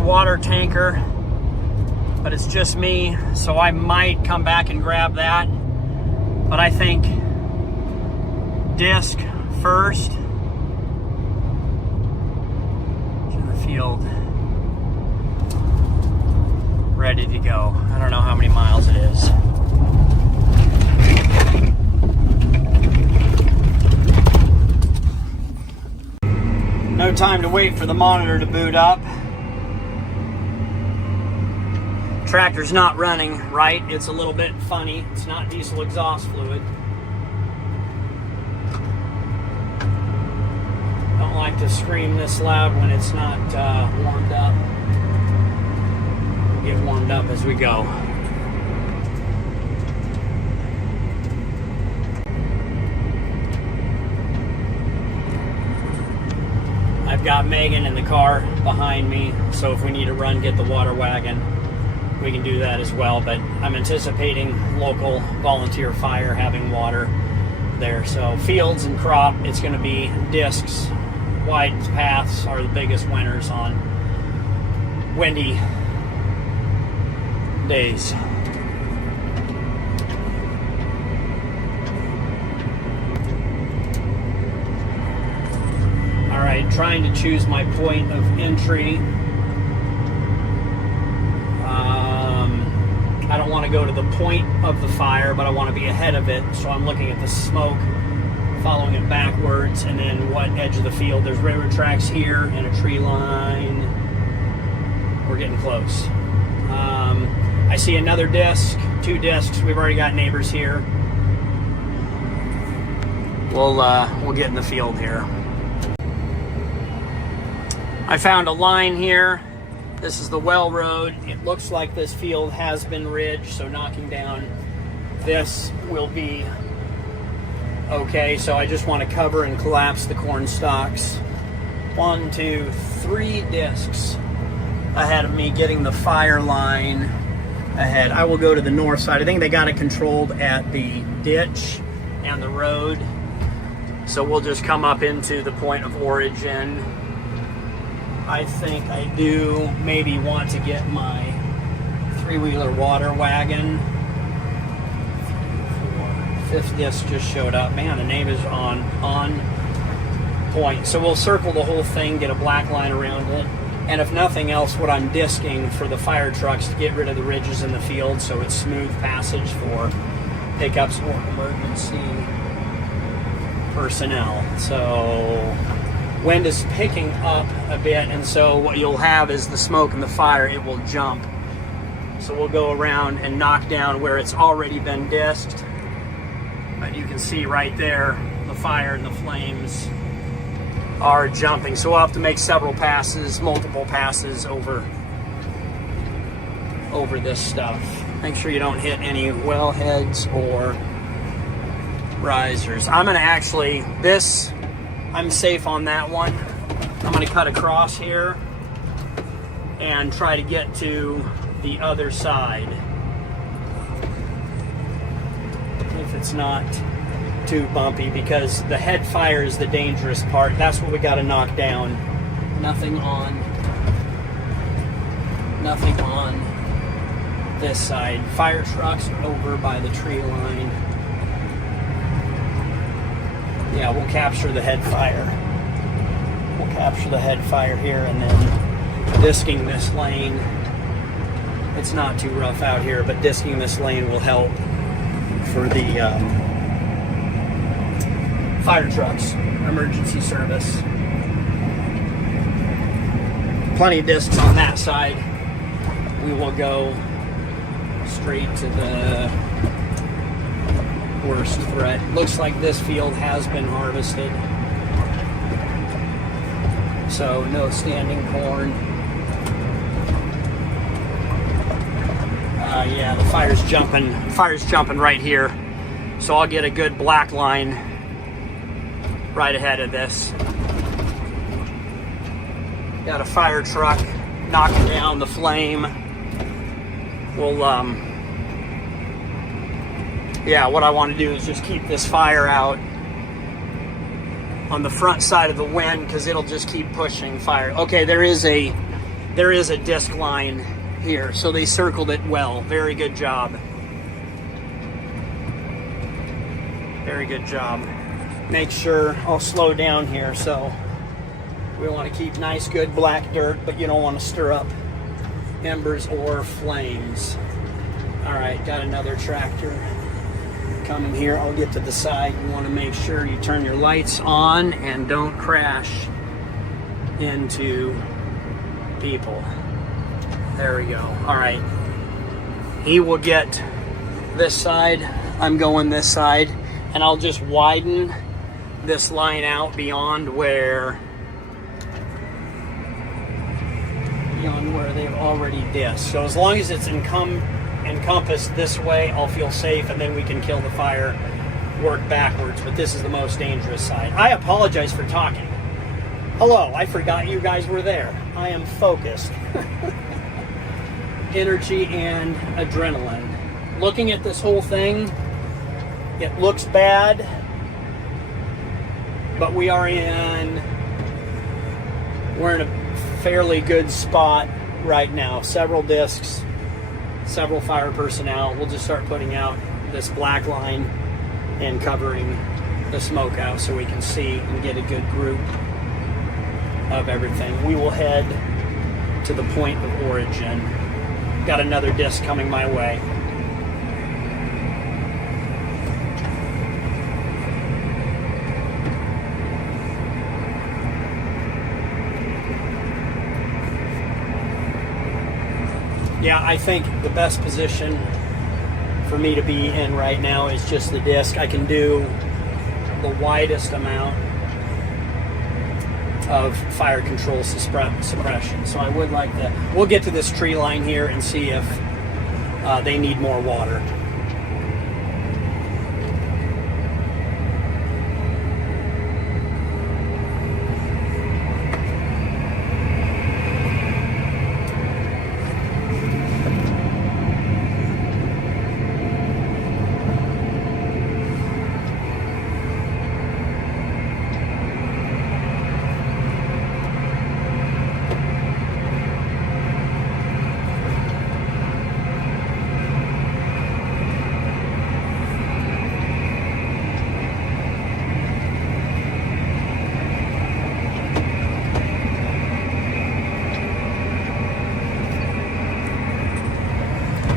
water tanker, but it's just me, so I might come back and grab that. But I think disc first to the field, ready to go. I don't know how many miles it is. No time to wait for the monitor to boot up. Tractor's not running right. It's a little bit funny. It's not diesel exhaust fluid. Don't like to scream this loud when it's not warmed up. We'll get warmed up as we go. I've got Megan in the car behind me, so if we need to run, get the water wagon, we can do that as well. But I'm anticipating local volunteer fire having water there. So fields and crop, it's going to be discs. Wide paths are the biggest winners on windy days. All right, trying to choose my point of entry. I don't want to go to the point of the fire, but I want to be ahead of it. So I'm looking at the smoke, following it backwards, and then what edge of the field. There's railroad tracks here and a tree line. We're getting close. I see another disc, 2 discs. We've already got neighbors here. We'll get in the field here. I found a line here. This is the well road. It looks like this field has been ridged, so knocking down this will be okay. So I just want to cover and collapse the corn stalks. 1, 2, 3 discs ahead of me, getting the fire line ahead. I will go to the north side. I think they got it controlled at the ditch and the road. So we'll just come up into the point of origin. I think I do maybe want to get my 3-wheeler water wagon. 5th disc just showed up. Man, the name is on point. So we'll circle the whole thing, get a black line around it. And if nothing else, what I'm disking for the fire trucks to get rid of the ridges in the field so it's smooth passage for pickups or emergency personnel. So wind is picking up a bit, and so what you'll have is the smoke and the fire, it will jump. So we'll go around and knock down where it's already been disked. But you can see right there, the fire and the flames are jumping. So we'll have to make several passes, multiple passes over this stuff. Make sure you don't hit any wellheads or risers. I'm gonna actually, I'm safe on that one. I'm gonna cut across here and try to get to the other side. If it's not too bumpy, because the head fire is the dangerous part. That's what we gotta knock down. Nothing on this side. Fire trucks are over by the tree line. Yeah, we'll capture the head fire. We'll capture the head fire here, and then disking this lane. It's not too rough out here, but disking this lane will help for the fire trucks, emergency service. Plenty of discs on that side. We will go straight to the worst threat. Looks like this field has been harvested, so no standing corn. Yeah, the fire's jumping right here, so I'll get a good black line right ahead of this. Got a fire truck knocking down the flame. We'll yeah, what I want to do is just keep this fire out on the front side of the wind, because it'll just keep pushing fire. Okay, there is a there is a disc line here, so they circled it well. Very good job. Very good job. Make sure, I'll slow down here, so we want to keep nice good black dirt, but you don't want to stir up embers or flames. All right, got another tractor coming here. I'll get to the side. You want to make sure you turn your lights on and don't crash into people. There we go. All right, he will get this side, I'm going this side, and I'll just widen this line out beyond where they've already disced. So as long as it's encompassed this way, I'll feel safe, and then we can kill the fire, work backwards. But this is the most dangerous side. I apologize for talking. Hello, I forgot you guys were there. I am focused. Energy and adrenaline. Looking at this whole thing, it looks bad, but we're in a fairly good spot right now. Several discs, several fire personnel. We'll just start putting out this black line and covering the smoke out so we can see and get a good group of everything. We will head to the point of origin. Got another disc coming my way. Yeah, I think the best position for me to be in right now is just the disc. I can do the widest amount of fire control suppression. So I would like to, we'll get to this tree line here and see if they need more water.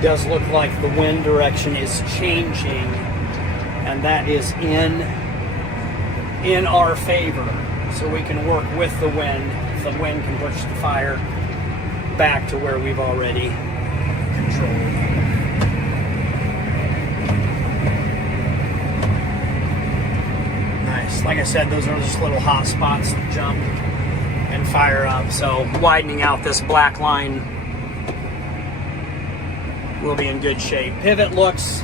Does look like the wind direction is changing, and that is in our favor, so we can work with the wind. If the wind can push the fire back to where we've already controlled. Nice. Like I said, those are just little hot spots to jump and fire up, so widening out this black line, we'll be in good shape. Pivot looks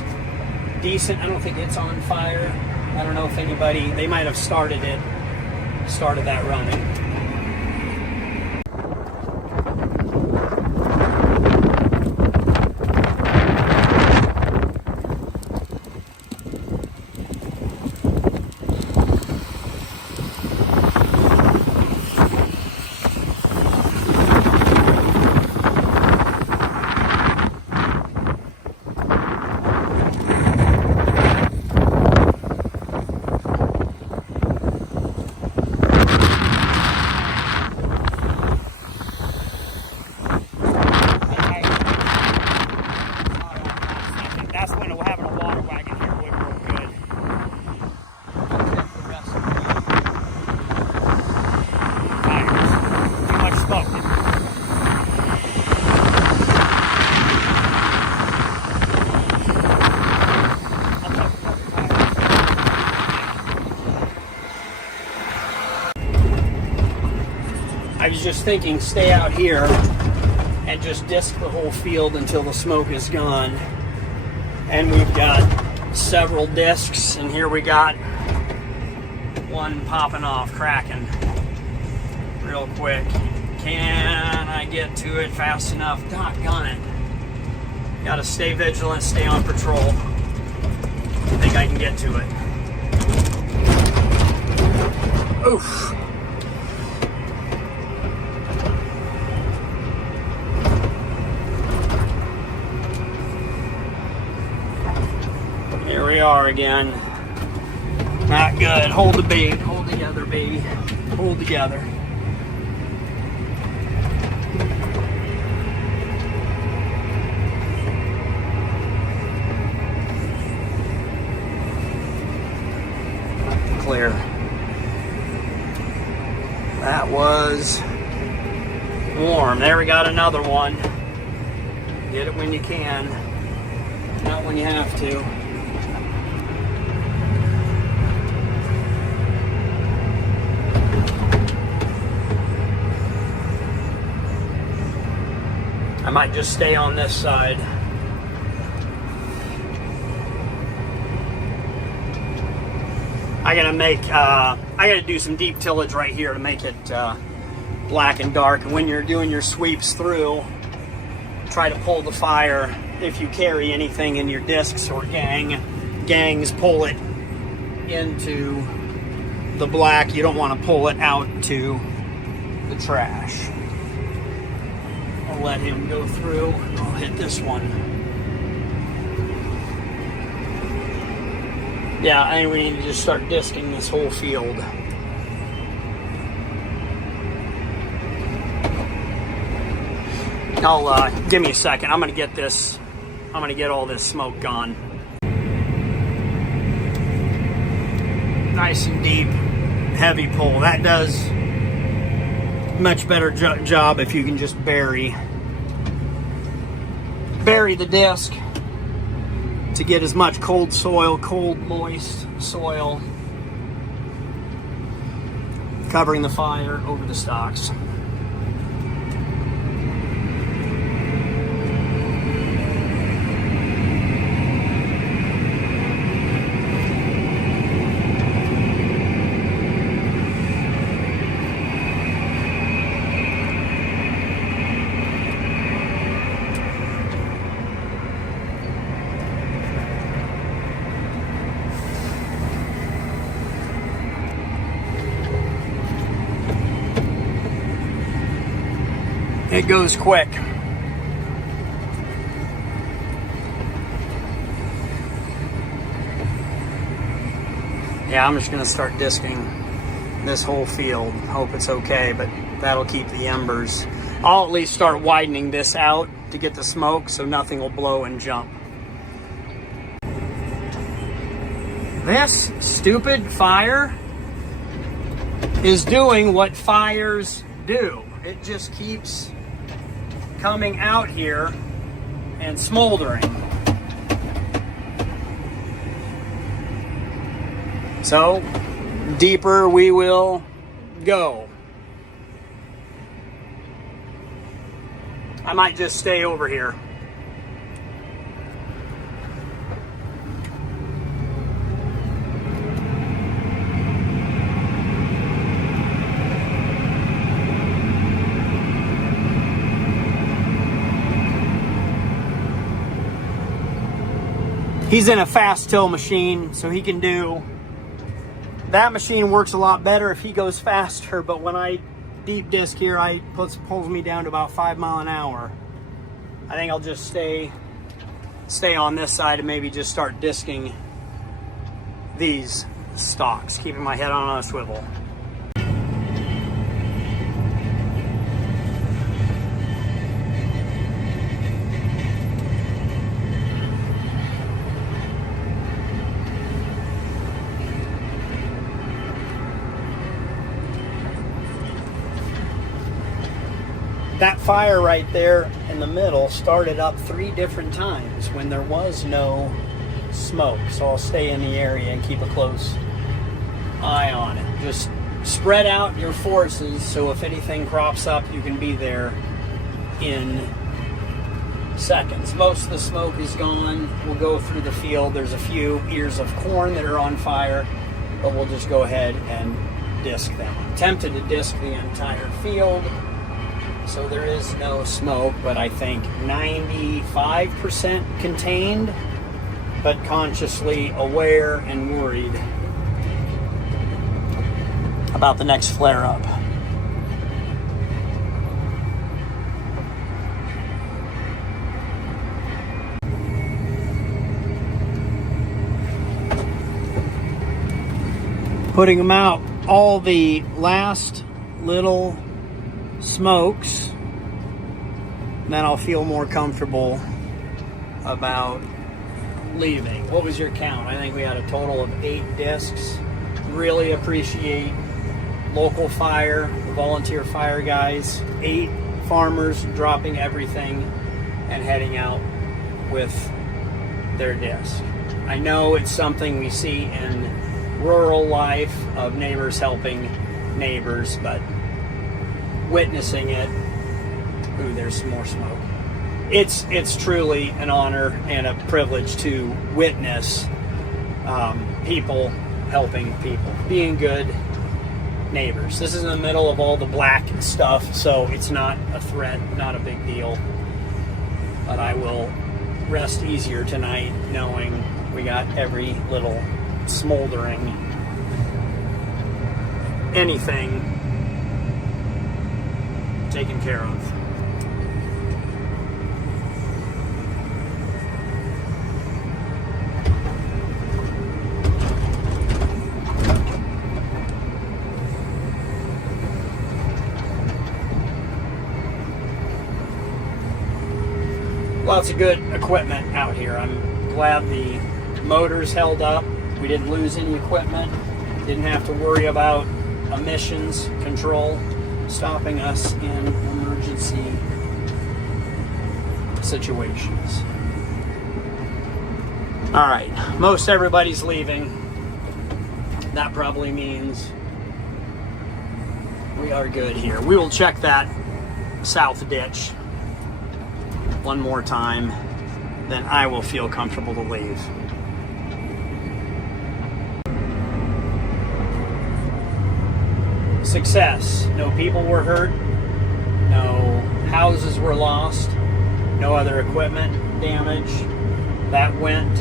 decent. I don't think it's on fire. I don't know if anybody, they might have started that running. I was just thinking, stay out here and just disc the whole field until the smoke is gone. And we've got several discs, and here we got one popping off, cracking real quick. Can I get to it fast enough? Doggone it. Gotta stay vigilant, stay on patrol. I think I can get to it. Oof. Here we are again. Not good. Hold the bait. Hold together, baby. Hold together. Clear. That was warm. There we got another one. Get it when you can, not when you have to. I might just stay on this side. I gotta do some deep tillage right here to make it black and dark. And when you're doing your sweeps through, try to pull the fire. If you carry anything in your discs or gangs, pull it into the black. You don't want to pull it out to the trash. I'll let him go through. I'll hit this one. Yeah, I think we need to just start disking this whole field. Give me a second. I'm gonna get all this smoke gone. Nice and deep, heavy pull. That does much better job if you can just bury the disc to get as much cold moist soil covering the fire over the stalks. It goes quick. Yeah, I'm just gonna start disking this whole field. Hope it's okay, but that'll keep the embers. I'll at least start widening this out to get the smoke so nothing will blow and jump. This stupid fire is doing what fires do. It just keeps coming out here and smoldering. So, deeper we will go. I might just stay over here. He's in a fast till machine, so he can do, that machine works a lot better if he goes faster, but when I deep disc here, pulls me down to about 5 miles an hour. I think I'll just stay on this side and maybe just start disking these stalks, keeping my head on a swivel. That fire right there in the middle started up 3 different times when there was no smoke. So I'll stay in the area and keep a close eye on it. Just spread out your forces so if anything crops up, you can be there in seconds. Most of the smoke is gone. We'll go through the field. There's a few ears of corn that are on fire, but we'll just go ahead and disc them. I'm tempted to disc the entire field, so there is no smoke, but I think 95% contained, but consciously aware and worried about the next flare-up. putting them out. All the last little smokes, then I'll feel more comfortable about leaving. What was your count? I think we had a total of 8 discs. Really appreciate local fire, the volunteer fire guys, 8 farmers dropping everything and heading out with their disc. I know it's something we see in rural life of neighbors helping neighbors, but witnessing it, ooh, there's some more smoke. It's truly an honor and a privilege to witness people helping people, being good neighbors. This is in the middle of all the black stuff, so it's not a threat, not a big deal. But I will rest easier tonight knowing we got every little smoldering anything taken care of. Lots of good equipment out here. I'm glad the motors held up. We didn't lose any equipment. Didn't have to worry about emissions control stopping us in emergency situations. All right, most everybody's leaving. That probably means we are good here. We will check that south ditch one more time, then I will feel comfortable to leave. Success. No people were hurt. No houses were lost. No other equipment damage. That went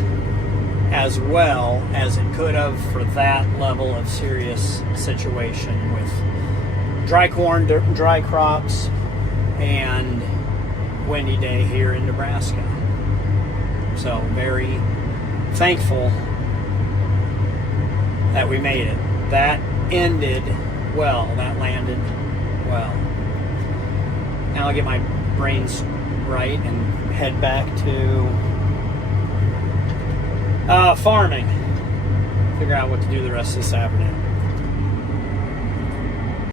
as well as it could have for that level of serious situation with dry corn, dry crops, and windy day here in Nebraska. So very thankful that we made it. That ended well. That landed well. Now I'll get my brains right and head back to farming. Figure out what to do the rest of this afternoon.